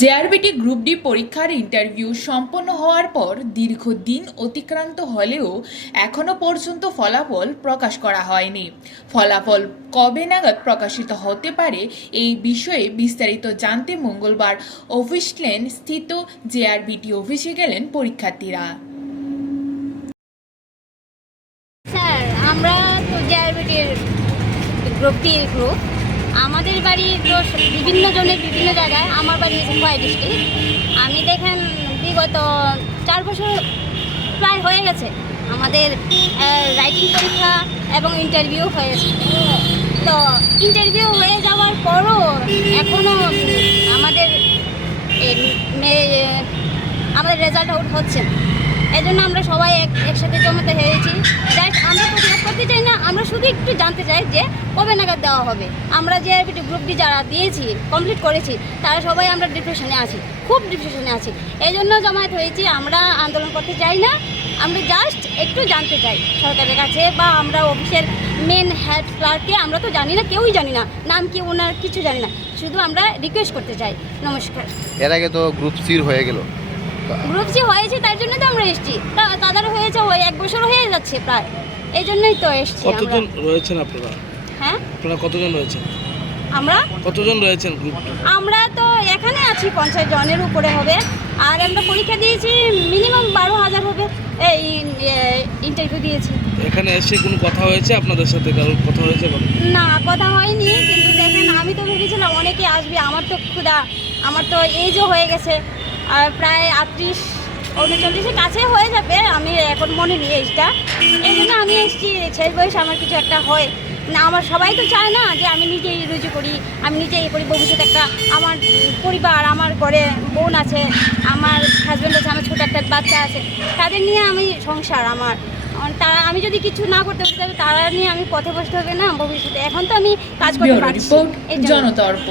JRBT group D পরীক্ষার interview সম্পন্ন হওয়ার পর দীর্ঘদিন অতিক্রান্ত হলেও এখনও পর্যন্ত ফলাফল প্রকাশ করা হয়নি। ফলাফল কবে নাগাদ প্রকাশিত হতে পারে এই বিষয়ে বিস্তারিত জানতে মঙ্গলবার অফিস লেন স্থিত জেআরবিটি অফিসে গেলেন পরীক্ষার্থীরা। স্যার, আমরা তো জেআরবিটির গ্রুপটির গ্রুপ। আমাদের বাড়ি তো বিভিন্ন জনের বিভিন্ন জায়গায়, আমার বাড়ি খোয়াই ডিস্ট্রিক্ট। আমি দেখেন বিগত চার বছর প্রায় হয়ে গেছে। আমাদের রাইটিং পরীক্ষা এবং ইন্টারভিউ হয়েছে। তো ইন্টারভিউ হয়ে যাওয়ার পরও এখনও আমাদের আমাদের রেজাল্ট আউট হচ্ছে না। এই জন্য আমরা সবাই এক, একসাথে জমাতে হয়েছি। জাস্ট আমরা প্রতিবাদ করতে চাই না আমরা শুধু একটু জানতে চাই যে কবে নাগাদ দেওয়া হবে? আমরা যে গ্রুপ ডি যারা দিয়েছি কমপ্লিট করেছি তারা সবাই আমরা ডিপ্রেশনে আছি খুব ডিপ্রেশনে আছি। এই জন্য জমায়েত হয়েছি আমরা আন্দোলন করতে চাই না আমরা জাস্ট একটু জানতে চাই সরকারের কাছে বা আমরা অফিসের মেন হেড ক্লার্ককে আমরা তো জানি না কেউই জানি না নাম কি ওনার কিছু জানি না শুধু আমরা রিকোয়েস্ট করতে চাই। নমস্কার। এর আগে তো গ্রুপ সির হয়ে গেল। গ্রুপ সি হয়েছে তার জন্য তো আমরা এসেছি তা- তাদের হয়েছে ওই এক যাচ্ছে প্রায়। এই জন্যই তো এসেছি আমরা। কতজন রয়েছেন আপনারা? হ্যাঁ? আপনারা কতজন রয়েছেন? আমরা? কতজন রয়েছেন গ্রুপ আমরা তো এখানে আছি পঞ্চাশ জনের উপরে হবে। আর আমরা পরীক্ষা দিয়েছি মিনিমাম বারো হাজার হবে। এই ইন্টারভিউ দিয়েছি। এখানে এসে কোনো কথা হয়েছে আপনাদের সাথে? কারোর কথা হয়েছে না কথা হয়নি কিন্তু দেখেন আমি তো ভেবেছিলাম অনেকে আসবে। আমার তো ক্ষুধা আমার তো এজও হয়ে গেছে। আর প্রায় আটত্রিশ উনচল্লিশের কাছে হয়ে যাবে আমি এখন মনে নিই এইটা। এই জন্য আমি এসেছি শেষ বয়সে আমার কিছু একটা হয়। না আমার সবাই তো চায় না যে আমি নিজেই রুজু করি আমি নিজেই করি। ভবিষ্যতে একটা আমার পরিবার আমার ঘরে বোন আছে আমার হাজব্যান্ড আছে আমার ছোটো একটা বাচ্চা আছে তাদের নিয়ে আমি সংসার আমার। তারা আমি যদি কিছু না করতে পারি তাহলে তারা নিয়ে আমি পথে বসতে হবে না ভবিষ্যতে। এখন তো আমি কাজ করতে পারছি। জনতর্ক